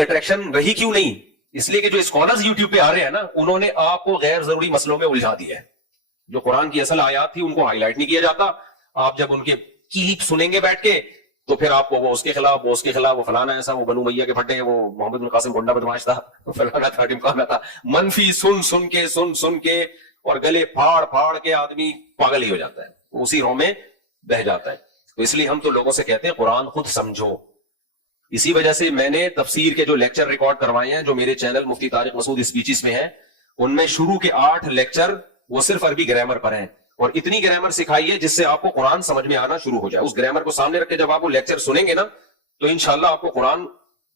Attraction رہی کیوں نہیں؟ اس لیے کہ جو اسکالرز یوٹیوب پہ آ رہے ہیں نا، انہوں نے آپ کو غیر ضروری مسئلوں میں الجھا دیا ہے. جو قرآن کی اصل آیات تھی ان کو ہائی لائٹ نہیں کیا جاتا. آپ جب ان کے کلپ سنیں گے بیٹھ کے تو پھر آپ کو وہ اس کے خلاف، وہ اس کے خلاف، وہ فلانا ایسا، وہ بنو میاں کے پھٹے، وہ محمد بن قاسم گنڈا بدماش تھا، فلانا تھا، ڈمکانا تھا، منفی سن کے اور گلے پھاڑ کے آدمی پاگل ہی ہو جاتا ہے، اسی رو میں بہ جاتا ہے. تو اس لیے ہم تو لوگوں سے کہتے ہیں قرآن خود سمجھو. اسی وجہ سے میں نے تفسیر کے جو لیکچر ریکارڈ کروائے ہیں، جو میرے چینل مفتی طارق مسعود اسپیچز میں ہیں، ان میں شروع کے 8 لیکچر وہ صرف عربی گرامر پر ہیں، اور اتنی گرامر سکھائی ہے جس سے آپ کو قرآن سمجھ میں آنا شروع ہو جائے. اس گرامر کو سامنے رکھ کے جب آپ وہ لیکچر سنیں گے نا تو انشاءاللہ آپ کو قرآن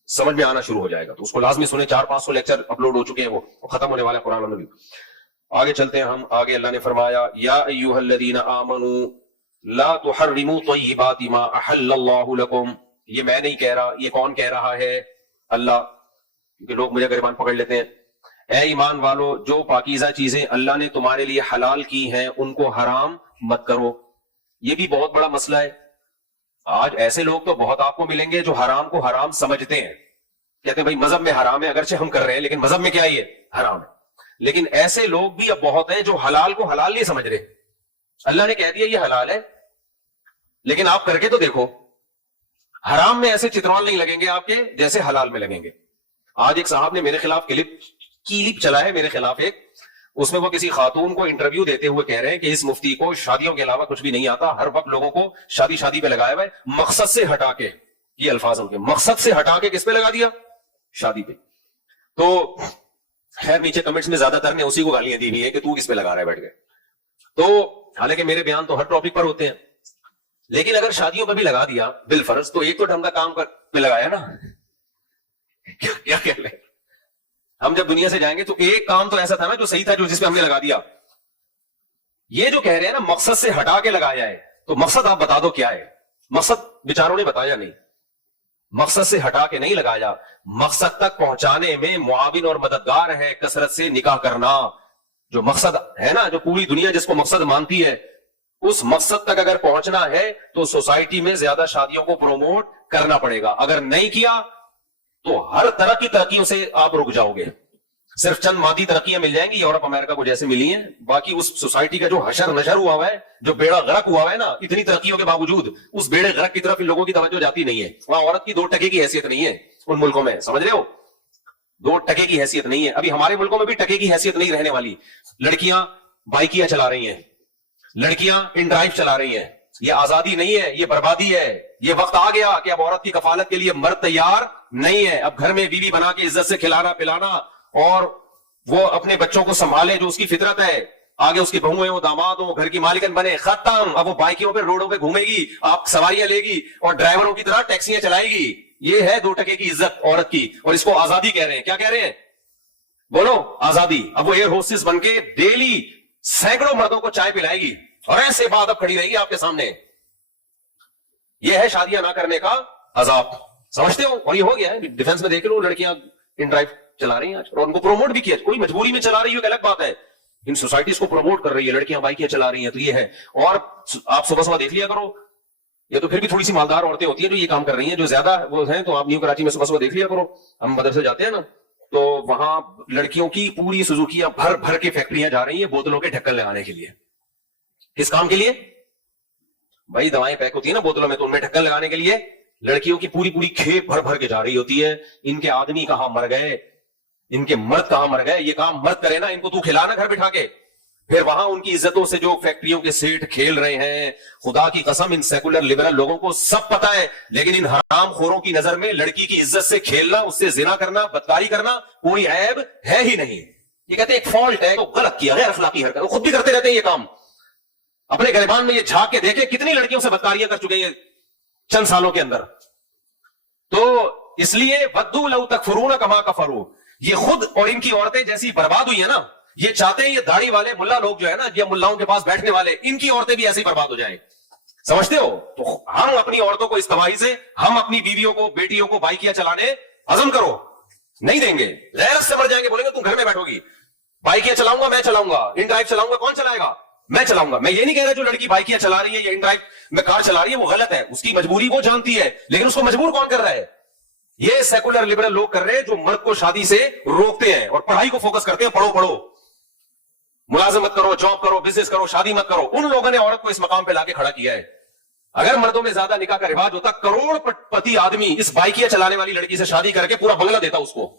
سمجھ میں آنا شروع ہو جائے گا. تو اس کو لازمی سنیں. 400-500 لیکچر اپلوڈ ہو چکے ہیں، وہ ختم ہونے والا ہے قرآن میں. آگے چلتے ہیں ہم. آگے اللہ نے فرمایا یا ایھا الذین آمنوا لا تحرموا طیبات ما احل اللہ لکم. یہ میں نہیں کہہ رہا، یہ کون کہہ رہا ہے؟ اللہ. کیونکہ لوگ مجھے گریبان پکڑ لیتے ہیں. اے ایمان والو، جو پاکیزہ چیزیں اللہ نے تمہارے لیے حلال کی ہیں ان کو حرام مت کرو. یہ بھی بہت بڑا مسئلہ ہے. آج ایسے لوگ تو بہت آپ کو ملیں گے جو حرام کو حرام سمجھتے ہیں، کہتے ہیں بھائی مذہب میں حرام ہے، اگرچہ ہم کر رہے ہیں لیکن مذہب میں کیا یہ حرام ہے. لیکن ایسے لوگ بھی اب بہت ہیں جو حلال کو حلال نہیں سمجھ رہے. اللہ نے کہہ دیا یہ حلال ہے، لیکن آپ کر کے تو دیکھو. حرام میں ایسے چترال نہیں لگیں گے آپ کے جیسے حلال میں لگیں گے. آج ایک صاحب نے میرے خلاف کلپ چلا ہے میرے خلاف ایک، اس میں وہ کسی خاتون کو انٹرویو دیتے ہوئے کہہ رہے ہیں کہ اس مفتی کو شادیوں کے علاوہ کچھ بھی نہیں آتا، ہر وقت لوگوں کو شادی پہ لگایا ہوا ہے، مقصد سے ہٹا کے. یہ الفاظ ان کے، مقصد سے ہٹا کے کس پہ لگا دیا؟ شادی پہ. تو خیر نیچے کمنٹس میں زیادہ تر نے اسی کو گالیاں دی ہوئی ہے کہ تو کس پہ لگا رہا ہے بیٹھ کے. تو حالانکہ میرے بیان تو ہر ٹاپک پر ہوتے ہیں، لیکن اگر شادیوں پہ بھی لگا دیا بالفرض تو ایک تو ڈھنگ کا کام پہ لگایا نا. کیا کہہ رہے ہیں ہم جب دنیا سے جائیں گے تو ایک کام تو ایسا تھا نا جو صحیح تھا، جو جس پہ ہم نے لگا دیا. یہ جو کہہ رہے ہیں نا مقصد سے ہٹا کے لگایا ہے، تو مقصد آپ بتا دو کیا ہے؟ مقصد بیچاروں نے بتایا نہیں. مقصد سے ہٹا کے نہیں لگایا، مقصد تک پہنچانے میں معاون اور مددگار ہے کثرت سے نکاح کرنا. جو مقصد ہے نا، جو پوری دنیا جس کو مقصد مانتی ہے، اس مقصد تک اگر پہنچنا ہے تو سوسائٹی میں زیادہ شادیوں کو پروموٹ کرنا پڑے گا. اگر نہیں کیا تو ہر طرح کی ترقیوں سے آپ رک جاؤ گے. صرف چند مادی ترقیاں مل جائیں گی یورپ امریکہ کو جیسے ملی ہیں، باقی اس سوسائٹی کا جو حشر نشر ہوا ہے، جو بیڑا غرق ہوا ہے نا، اتنی ترقیوں کے باوجود اس بیڑے غرق کی طرف ان لوگوں کی توجہ جاتی نہیں ہے. وہاں عورت کی 2 ٹکے کی حیثیت نہیں ہے ان ملکوں میں، سمجھ رہے ہو؟ 2 ٹکے کی حیثیت نہیں ہے. ابھی ہمارے ملکوں میں بھی ٹکے کی حیثیت نہیں رہنے والی. لڑکیاں بائکیاں چلا رہی ہیں، لڑکیاں ان ڈرائیو چلا رہی ہیں. یہ آزادی نہیں ہے، یہ بربادی ہے. یہ وقت آ گیا کہ اب عورت کی کفالت کے لیے مرد تیار نہیں ہے. اب گھر میں بیوی بنا کے عزت سے کھلانا پلانا اور وہ اپنے بچوں کو سنبھالے جو اس کی فطرت ہے. آگے اس کی بہویں ہو، داماد ہو، گھر کی مالکن بنے، ختم. اب وہ بائکوں پہ روڈوں پہ گھومے گی، آپ سواریاں لے گی اور ڈرائیوروں کی طرح ٹیکسیاں چلائے گی. یہ ہے 2 ٹکے کی عزت عورت کی، اور اس کو آزادی کہہ رہے ہیں. کیا کہہ رہے ہیں؟ بولو آزادی. اب وہ ایئر ہوسٹس بن کے ڈیلی سینکڑوں مردوں کو چائے پلائے گی اور ایسے بعد اب کھڑی رہے گی آپ کے سامنے. یہ ہے شادیاں نہ کرنے کا عذاب، سمجھتے ہو؟ اور یہ ہو گیا ہے. ڈیفنس میں دیکھ لو لڑکیاں ان ڈرائیو چلا رہی ہیں آج، اور ان کو پروموٹ بھی کیا. کوئی مجبوری میں چلا رہی ہے ایک الگ بات ہے، ان سوسائٹیز کو پروموٹ کر رہی ہے. لڑکیاں بائکیں چلا رہی ہیں تو یہ ہے. اور آپ صبح دیکھ لیا کرو، یہ تو پھر بھی تھوڑی سی مالدار عورتیں ہوتی ہیں جو یہ کام کر رہی ہیں. جو زیادہ وہ ہیں تو آپ نیو کراچی میں صبح دیکھ لیا کرو. ہم مدرسے جاتے ہیں نا تو وہاں لڑکیوں کی پوری سوزوکیاں بھر کے فیکٹریاں جا رہی ہیں بوتلوں کے ڈھکن لگانے کے لیے. کس کام کے لیے بھائی؟ دوائیں پیک ہوتی ہیں نا بوتلوں میں، تو ان میں ڈھکن لگانے کے لیے لڑکیوں کی پوری کھیپ بھر کے جا رہی ہوتی ہے. ان کے آدمی کہاں مر گئے، ان کے مرد کہاں مر گئے؟ یہ کام مرد کرے نا، ان کو تو کھلانا گھر بٹھا کے. پھر وہاں ان کی عزتوں سے جو فیکٹریوں کے سیٹ کھیل رہے ہیں، خدا کی قسم ان سیکولر لبرل لوگوں کو سب پتا ہے، لیکن ان حرام خوروں کی نظر میں لڑکی کی عزت سے کھیلنا، اس سے زنا کرنا، بدکاری کرنا کوئی عیب ہے ہی نہیں. یہ کہتے ہیں ایک فالٹ ہے، تو غلط کیا، غیر اخلاقی حرکت. وہ خود بھی کرتے رہتے ہیں یہ کام. اپنے گریبان میں یہ جھانک کے دیکھیں کتنی لڑکیوں سے بدکاریاں کر چکے ہیں چند سالوں کے اندر. تو اس لیے ودوا لو تکفرون کما کفروا، یہ خود اور ان کی عورتیں جیسی برباد ہوئی ہیں نا، یہ چاہتے ہیں یہ داڑھی والے ملا لوگ جو ہے نا، یہ ملاؤں کے پاس بیٹھنے والے، ان کی عورتیں بھی ایسے ہی برباد ہو جائیں. سمجھتے ہو؟ تو ہم اپنی عورتوں کو اس تباہی سے، ہم اپنی بیویوں کو، بیٹیوں کو بائکیاں چلانے عزم کرو، نہیں دیں گے. غیرت سے مر جائیں گے، بولیں گے تم گھر میں بیٹھو گی. بائکیاں چلاؤں گا میں چلاؤں گا، ان ڈرائیو چلاؤں گا کون چلائے گا؟ میں چلاؤں گا. میں یہ نہیں کہہ رہا جو لڑکی بائکیاں چلا رہی ہے یا ان ڈرائیو میں کار چلا رہی ہے وہ غلط ہے، اس کی مجبوری وہ جانتی ہے، لیکن اس کو مجبور کون کر رہا ہے؟ یہ سیکولر لبرل لوگ کر رہے ہیں جو مرد کو شادی سے روکتے ہیں اور پڑھائی کو فوکس کرتے ہیں. پڑھو پڑھو, ملازمت کرو, جاب کرو, بزنس کرو, شادی مت کرو. ان لوگوں نے عورت کو اس مقام پہ لا کے کھڑا کیا ہے. اگر مردوں میں زیادہ نکاح کا رواج ہوتا, کروڑ پتی آدمی اس بائکیا چلانے والی لڑکی سے شادی کر کے پورا بنگلہ دیتا اس کو.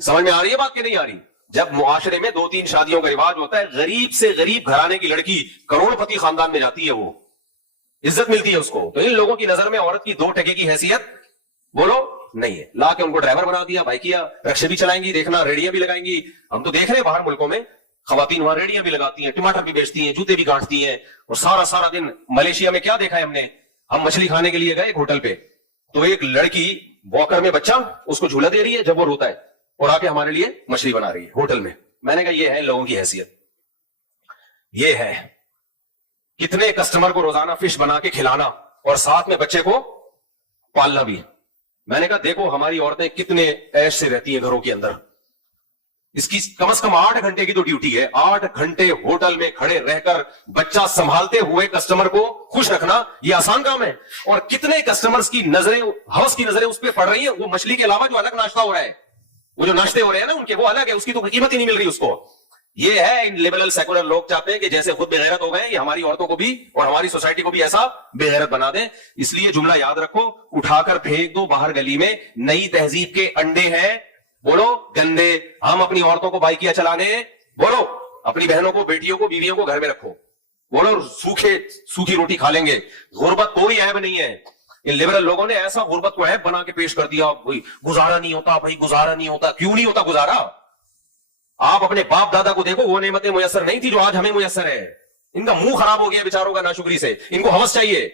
سمجھ میں آ رہی ہے بات کہ نہیں آ رہی؟ جب معاشرے میں 2-3 شادیوں کا رواج ہوتا ہے, غریب سے غریب گھرانے کی لڑکی کروڑ پتی خاندان میں جاتی ہے, وہ عزت ملتی ہے اس کو. تو ان لوگوں کی نظر میں عورت کی 2 ٹکے کی حیثیت بولو نہیں ہے. لا کے ان کو ڈرائیور بنا دیا, بائکیا, رکشے بھی چلائیں گی, دیکھنا ریڑیاں بھی لگائیں گی. ہم تو دیکھ رہے ہیں باہر ملکوں میں خواتین وہاں ریڑیاں بھی لگاتی ہیں, ٹماٹر بھی بیچتی ہیں, جوتے بھی گانٹتی ہیں, اور سارا دن. ملیشیا میں کیا دیکھا ہے ہم نے, ہم مچھلی کھانے کے لیے گئے ایک ہوٹل پہ, تو ایک لڑکی واکر میں بچہ اس کو جھولا دے رہی ہے جب وہ روتا ہے, اور آ کے ہمارے لیے مچھلی بنا رہی ہے ہوٹل میں. میں نے کہا یہ ہے لوگوں کی حیثیت, یہ ہے کتنے کسٹمر کو روزانہ فش بنا کے کھلانا اور ساتھ میں بچے کو پالنا بھی. میں نے کہا دیکھو ہماری عورتیں کتنے عیش سے رہتی ہیں گھروں کے اندر. اس کی کم از کم 8 گھنٹے کی تو ڈیوٹی ہے. 8 گھنٹے ہوٹل میں کھڑے رہ کر بچہ سنبھالتے ہوئے کسٹمر کو خوش رکھنا یہ آسان کام ہے. اور کتنے کسٹمرز کی نظریں, ہوس کی نظریں اس پہ پڑ رہی ہیں. وہ مچھلی کے علاوہ جو الگ ناشتہ ہو رہا ہے, وہ جو ناشتے ہو رہے ہیں نا ان کے, وہ الگ ہے, اس کی تو قیمت ہی نہیں مل رہی اس کو. یہ ہے ان لبرل سیکولر لوگ چاہتے ہیں کہ جیسے خود بے غیرت ہو گئے, یہ ہماری عورتوں کو بھی اور ہماری سوسائٹی کو بھی ایسا بے غیرت بنا دیں. اس لیے جملہ یاد رکھو, اٹھا کر پھینک دو باہر گلی میں. نئی تہذیب کے انڈے ہیں بولو گندے. ہم اپنی عورتوں کو بائکیا چلانے, بولو اپنی بہنوں کو, بیٹیوں کو, بیویوں کو گھر میں رکھو, بولو سوکھی روٹی کھا لیں گے. غربت کوئی عیب نہیں ہے. ان لبرل لوگوں نے ایسا غربت کو عیب بنا کے پیش کر دیا, گزارا نہیں ہوتا بھائی, گزارا نہیں ہوتا. کیوں نہیں ہوتا گزارا؟ آپ اپنے باپ دادا کو دیکھو, وہ نعمتیں میسر نہیں تھی جو آج ہمیں میسر ہے. ان کا منہ خراب ہو گیا بیچاروں کا ناشکری سے. ان کو ہوس چاہیے